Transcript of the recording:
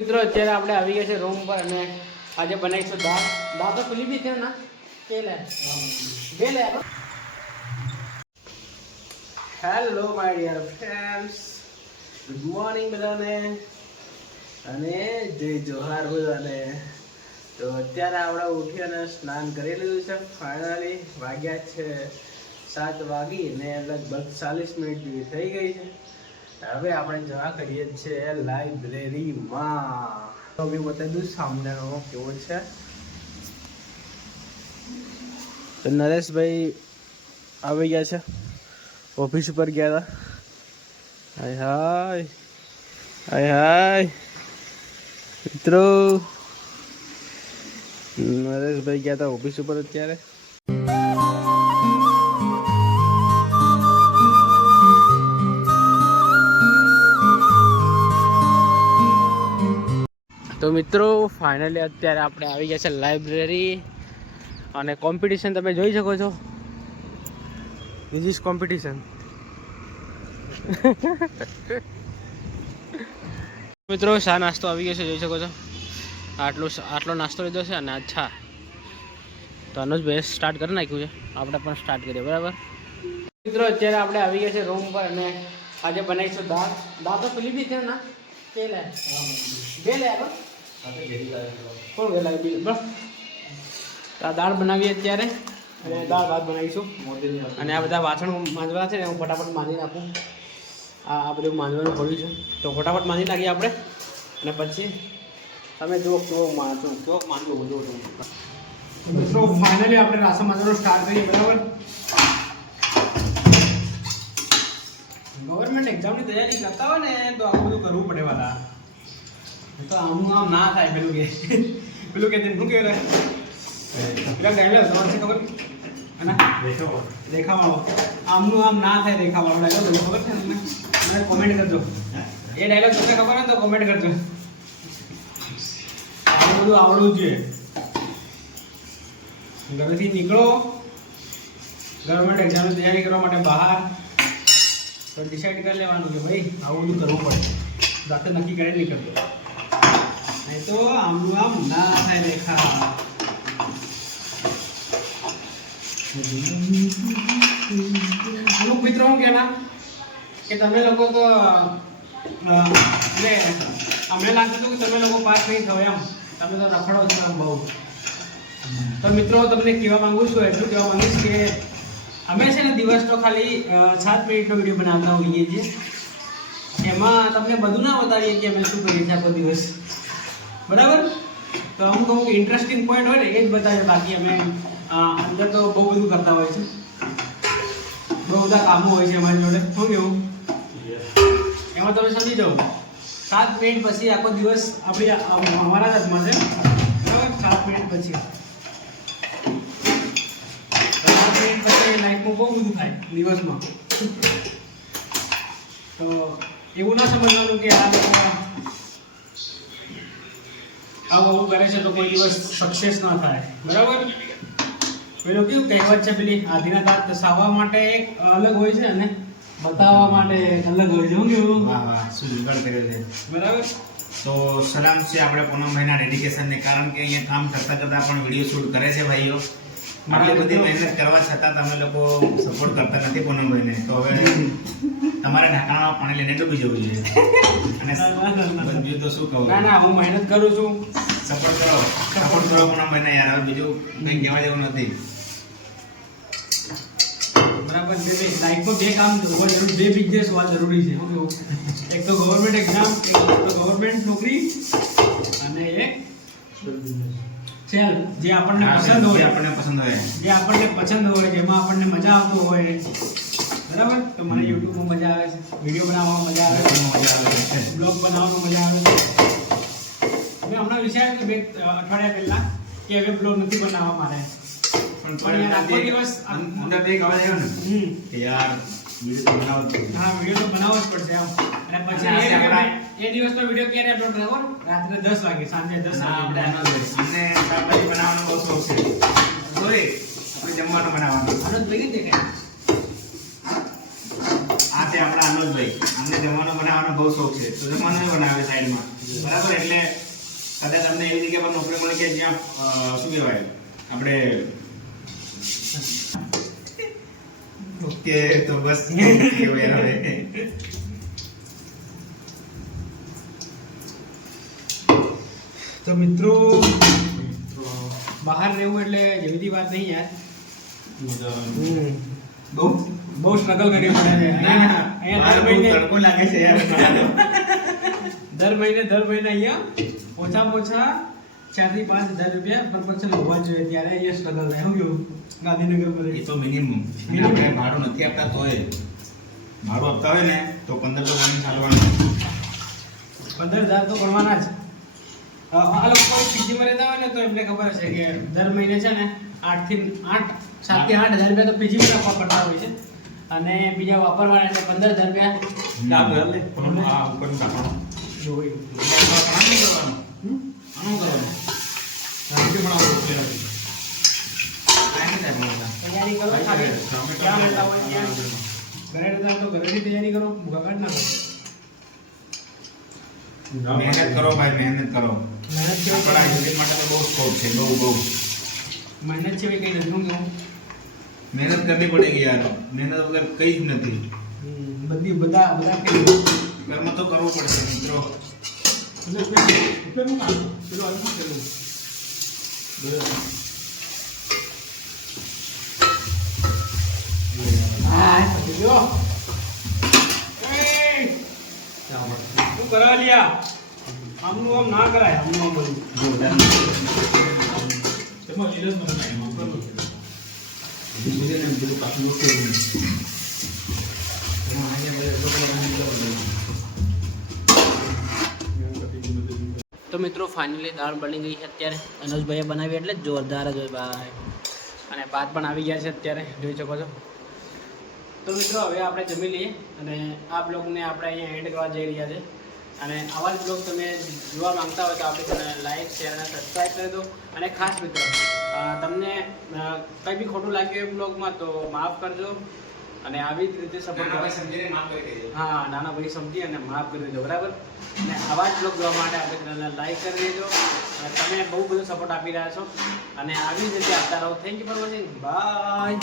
મિત્રો અત્યારે આપણે આવી ગયા છે રૂમ પર અને આજે બનાવીશું દાળ. દાળ તો પેલી બી છે ને કે લે બે લે. Hello my dear friends, good morning બધાને અને જય જોહાર બધાને. તો અત્યારે આપણે ઉઠી અને સ્નાન કરી લીધું છે. ફાઇનલી વાગ્યા છે 7 વાગીને લગભગ 40 મિનિટ જેવી થઈ ગઈ છે. હવે આપણે જવા કરીએ છીએ લાઇબ્રેરીમાં. તો બી બતાવી દઉં સામનેનો કેવો છે. તો નરેશભાઈ આવી ગયા છે, ઓફિસ ઉપર ગયા હતા. હાય હાય હાય હાય મિત્રો, નરેશભાઈ ગયા હતા ઓફિસ ઉપર અત્યારે. તો મિત્રો ફાઇનલી અત્યારે આપણે આવી ગયા છે લાઇબ્રેરી અને કોમ્પિટિશન તમે જોઈ શકો છો. This is competition. મિત્રો શા નાસ્તો આવી ગયો છે, જોઈ શકો છો. આટલો નાસ્તો લીધો છે અને અચ્છા તો અનુજભાઈ સ્ટાર્ટ કરી નાખ્યું છે, આપણે પણ સ્ટાર્ટ કરીએ બરાબર. મિત્રો અત્યારે આપણે આવી ગયા છે રૂમ પર અને આજે બનાવીશું દાળ. દાળ તો પેલી બી છે ને કે લે બે લે કોણ વે લાગે બસ. આ દાળ બનાવીએ અત્યારે અને દાળ ભાત બનાવીશું. અને આ બધા વાસણ માંજવાના છે ને હું ફટાફટ માંજી નાખું. આ બધું માંજવાનું પડ્યું છે તો ફટાફટ માંજી નાખીએ આપણે. અને પછી તમે જુઓ કેવો માણસો કેવો માંજવું બધું. મિત્રો ફાઇનલી આપણે રાસણ માંજવાનું સ્ટાર્ટ કરીએ બરાબર. ગવર્મેન્ટ એક્ઝામની તૈયારી કરતા હોય ને તો આવું બધું કરવું પડે વાલા. તો આમનું આમ ના થાય. પેલું કે શું કહેવાય પેલા ડાયલોગ તમારે ખબર અને રેખાવાળો આમનું આમ ના થાય. રેખાવાળો ડાયલોગ ખબર છે તમને? મને કોમેન્ટ કરજો. એ ડાયલોગ તમને ખબર હોય તો કોમેન્ટ કરજો. આવું બધું આવડવું જોઈએ. ઘરેથી નીકળો ગવર્મેન્ટ એક્ઝામની તૈયારી કરવા માટે બહાર તો ડિસાઈડ કરી લેવાનું કે ભાઈ આવું બધું કરવું પડે. રાતે નક્કી કરી નીકળજો, નહીં તો આમનું આમ ના થાય. રેખા અમુક મિત્રો શું કહેવા કે તમે લોકો તો એટલે અમને લાગતું હતું કે તમે લોકો પાસ નહીં થયો એમ, તમે તો રખડો છો એમ બહુ. તો મિત્રો તમને કહેવા માંગુ છું, એટલું કહેવા માંગીશ કે અમે છે ને દિવસનો ખાલી 7 મિનિટનો વિડીયો બનાવતા હોઈએ છીએ. એમાં તમને બધું ના બતાવીએ કે અમે શું કરીએ છીએ આખો દિવસ બરાબર. તો અમુક ઇન્ટરેસ્ટિંગ પોઈન્ટ હોય ને એ જ બતાવીએ. બાકી અમે અંદર તો બહુ બધું કરતા હોય છે, બહુ બધા કામો હોય છે અમારી જોડે. શું કેવું એમાં તમે સમજી જાઓ. 7 મિનિટ પછી આખો દિવસ આપણી અમારા જ હાથમાં છે બરાબર. 7 મિનિટ પછી લાઈફમાં બહુ બધું થાય દિવસમાં. તો એવું ના સમજવાનું કે આ લોકો આવું કરે છે તો કોઈ દિવસ સક્સેસ ના થાય બરાબર. પેલું કેવું કહેવત છે પેલી આધીના દાંત સાવવા માટે એક અલગ હોય છે અને બતાવવા માટે એક અલગ હોય છે. શું કેવું? વાહ વાહ, શું જુગાડ કર્યો છે બરાબર. તો સલામ છે આપણે પૂનમભાઈના ડેડિકેશનને, કારણ કે અહીંયા કામ કરતા કરતા પણ વિડીયો શૂટ કરે છે ભાઈઓ. આટલી બધી મહેનત કરવા છતાં તમે લોકો સપોર્ટ કરતા નથી પૂનમભાઈને. તો હવે તમારે ઢાંકણામાં પાણી લઈને ડૂબી જવું જોઈએ. અને બીજું તો શું કહું, ના હું મહેનત કરું છું. સપોર્ટ કરો પૂનમભાઈને યાર. હવે બીજું કંઈ કહેવા જેવું નથી બરાબર. લાઈફમાં બે કામ હોવા જરૂરી, બે બિઝનેસ હોવા જરૂરી છે. શું કેવું? એક તો ગવર્મેન્ટ એક્ઝામ, એક તો ગવર્મેન્ટ નોકરી અને એક સેલ જે આપણને પસંદ હોય, જે આપણને પસંદ હોય, જેમાં આપણને મજા આવતો હોય બરાબર. તો મને યુટ્યુબમાં મજા આવે છે, વિડીયો બનાવવામાં મજા આવે છે, બ્લોગ બનાવવામાં મજા આવે છે. મેં હમણાં વિચાર્યું કે 2 અઠવાડિયા પહેલા કે હવે બ્લોગ નથી બનાવવા મારે, પણ યાર આખો દિવસ મોટા બે કહેવા આવ્યો ને કે યાર વિડીયો બનાવો. હા, વિડીયો તો બનાવવો જ પડશે આમ. અને પછી એ દિવસનો વિડીયો ક્યારે અપલોડ કરવો? રાત્રે 10 વાગે, સાંજે 10 વાગે. અમને શાકભાજી બનાવવાનો બહુ શોખ છે. આપણે જમવાનું બનાવવાનું. આનો જ લઈ દે કે આ તે આપણા અનુજભાઈ, અમને જમવાનું બનાવવાનો બહુ શોખ છે, તો જમવાનું બનાવે સાઈડમાં, બરાબર. એટલે કદાચ તમને એવી જગ્યા પર નોકરી મળે કે જ્યાં શું કહેવાય આપણે ઓકે, તો બસ કેવું યાર હવે. તો મિત્રો બહાર રહેવું એટલે જેવી વાત નહીં યાર. બહુ સ્ટ્રગલ કરવી પડે છે. અહીંયા તડકો લાગે છે યાર. દર મહિને અહીંયા ઓછામાં ઓછા 4 થી 5 હજાર રૂપિયા પર પર્સન હોવા જોઈએ, ત્યારે અહીંયા સ્ટ્રગલ થાય. શું કેવું ગાંધીનગર પર? એ તો મિનિમમ. આપણે ભાડું નથી આપતા તોય ભાડું આપતા હોય ને તો 15 તો ગણી ચાલવાનું. 15,000 તો ભરવાના જ. આ લોકો પીજીમાં રહેતા હોય ને તો એમને ખબર છે કે દર મહિને છે ને 7 થી 8 હજાર રૂપિયા તો પીજીમાં આપવા પડતા હોય છે, અને બીજા વાપરવાના એટલે 15,000 રૂપિયા આ ઉપરનું કાપડ જોઈ. તૈયારી કરો, ખાલી ક્યાં રહેતા હોય ત્યાં ઘરે રહેતા હોય તો ઘરેની તૈયારી કરો, ઘર ના કરો. મહેનત કરો ભાઈ, મહેનત કરો. મહેનત છે આપણા યુનિટ માટે તો બહુ સ્કોપ છે, બહુ. મહેનત છે કઈ નથી. હું કેવું મહેનત કરવી પડેગી યાર, મહેનત વગર કઈ જ નથી. બધા કઈ કર્મ તો કરવું પડશે મિત્રો. શું કરા લ્યા? આમનું આમ ના કરાય, આમનું આમ બધું. તો મિત્રો ફાઇનલી દાળ બની ગઈ છે અત્યારે. અનુજભાઈએ બનાવી એટલે જોરદાર જ હોય ભાઈ. અને ભાત પણ આવી ગયા છે અત્યારે, જોઈ શકો છો. તો મિત્રો હવે આપણે જમી લઈએ અને આ બ્લોગને આપણે અહીંયા એન્ડ કરવા જઈ રહ્યા છે. અને આવા જ બ્લોગ તમે જોવા માંગતા હોય તો આપણે ચેનલને લાઈક, શેર અને સબસ્ક્રાઈબ કરી દો. અને ખાસ મિત્રો તમને કંઈ બી ખોટું લાગ્યું એ બ્લોગમાં તો માફ કરજો, અને આવી જ રીતે સપોર્ટ કરો. સમજીને માફ કરી દેજો. હા, નાના ભાઈ સમજી અને માફ કરી દેજો, બરાબર. અને આવા જ બ્લોગ જોવા માટે આપણે ચેનલને લાઈક કરી દેજો. અને તમે બહુ બધો સપોર્ટ આપી રહ્યા છો અને આવી જ રીતે આપતા રહો. Thank you for watching. By.